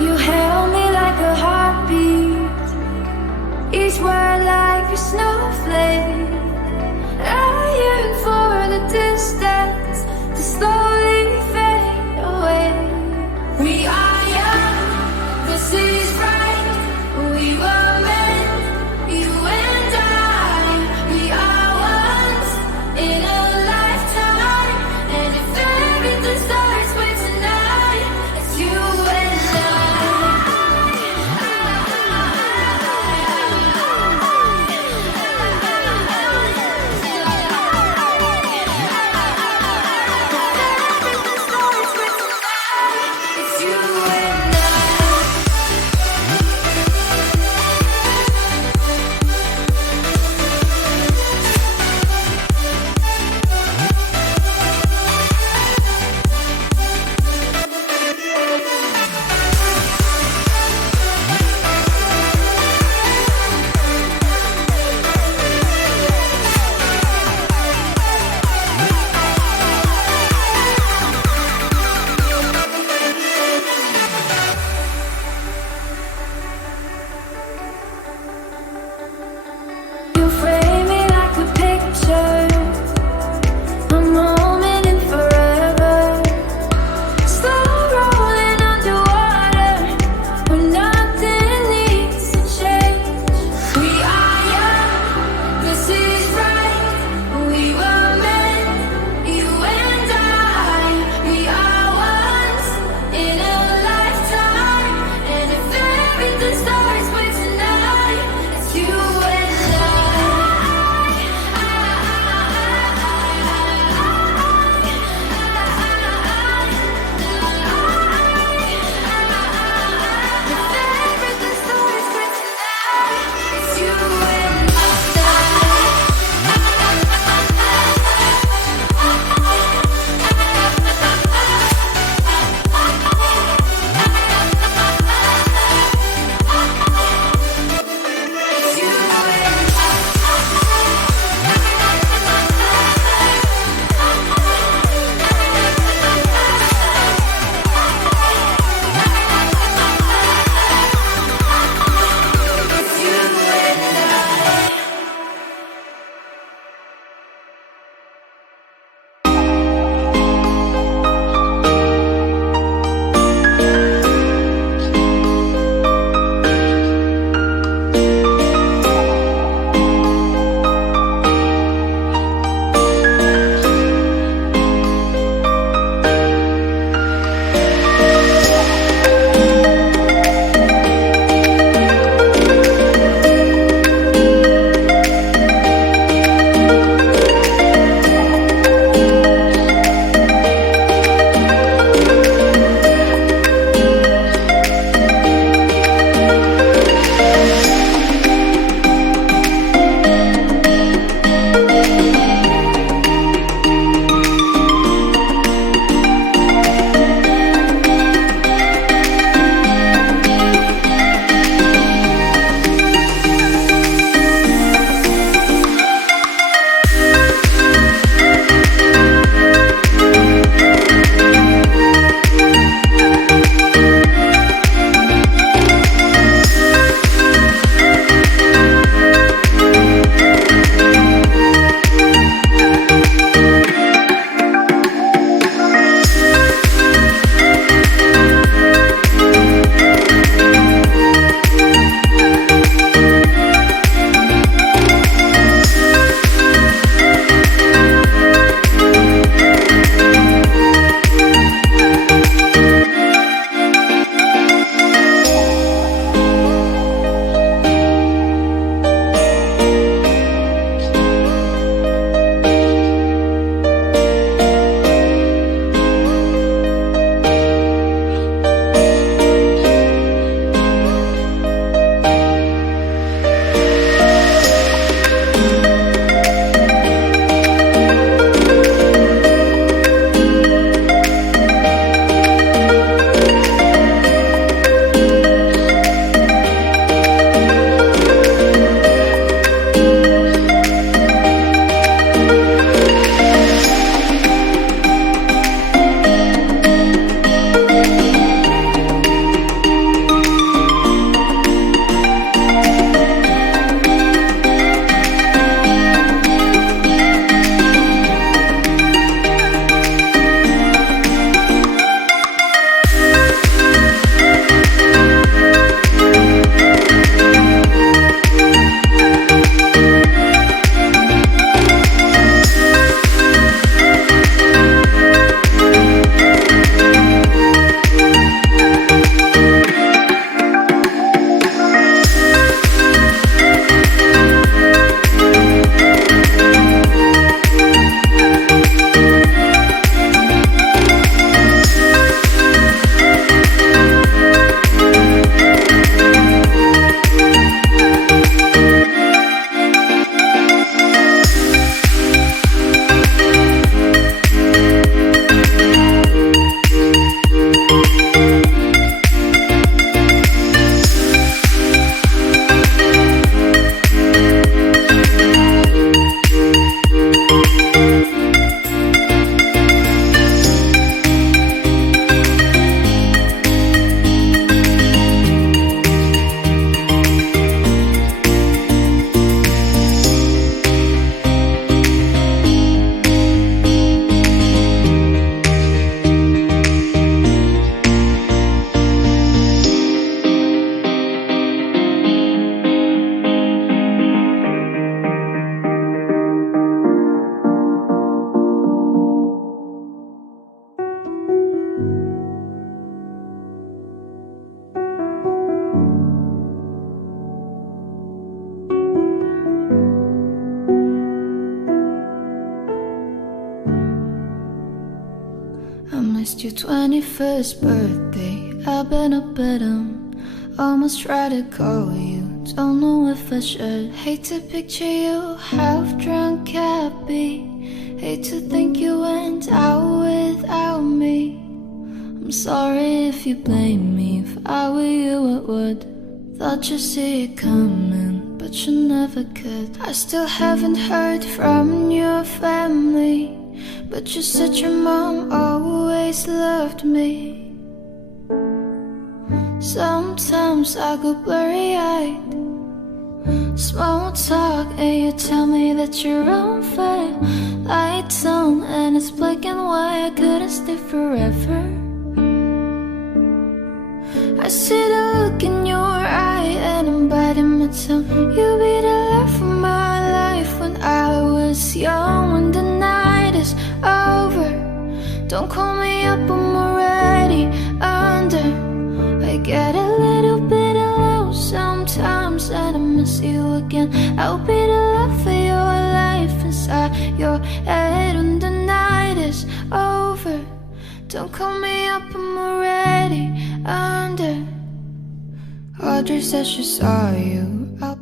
You held me like a heartbeat, each word like a snowflake. I yearn for the distance to slowly fade away. We are young, this is right. We were meant, you and I. We are once in a lifetime, and if everything starts with tonight, it's you and missed your 21st birthday. I've been up at 'em. Almost tried to call you, don't know if I should. Hate to picture you half drunk, happy. Hate to think you went out without me. I'm sorry if you blame me. If I were you, I would. Thought you'd see it coming, but you never could. I still haven't heard from your family, but you said your mom always loved me. Sometimes I go blurry-eyed, small talk, and you tell me that you're on fire. Lights on and it's black and white, I couldn't stay forever. I see the look in your eye and I'm biting my tongue. You'll be the love of my life when I was young. When the night is over, don't call me up, I'm already under. I get a little bit alone sometimes and I miss you again. I'll be the love of your life inside your head when the night is over. Don't call me up, I'm already under. Audrey says she saw you out.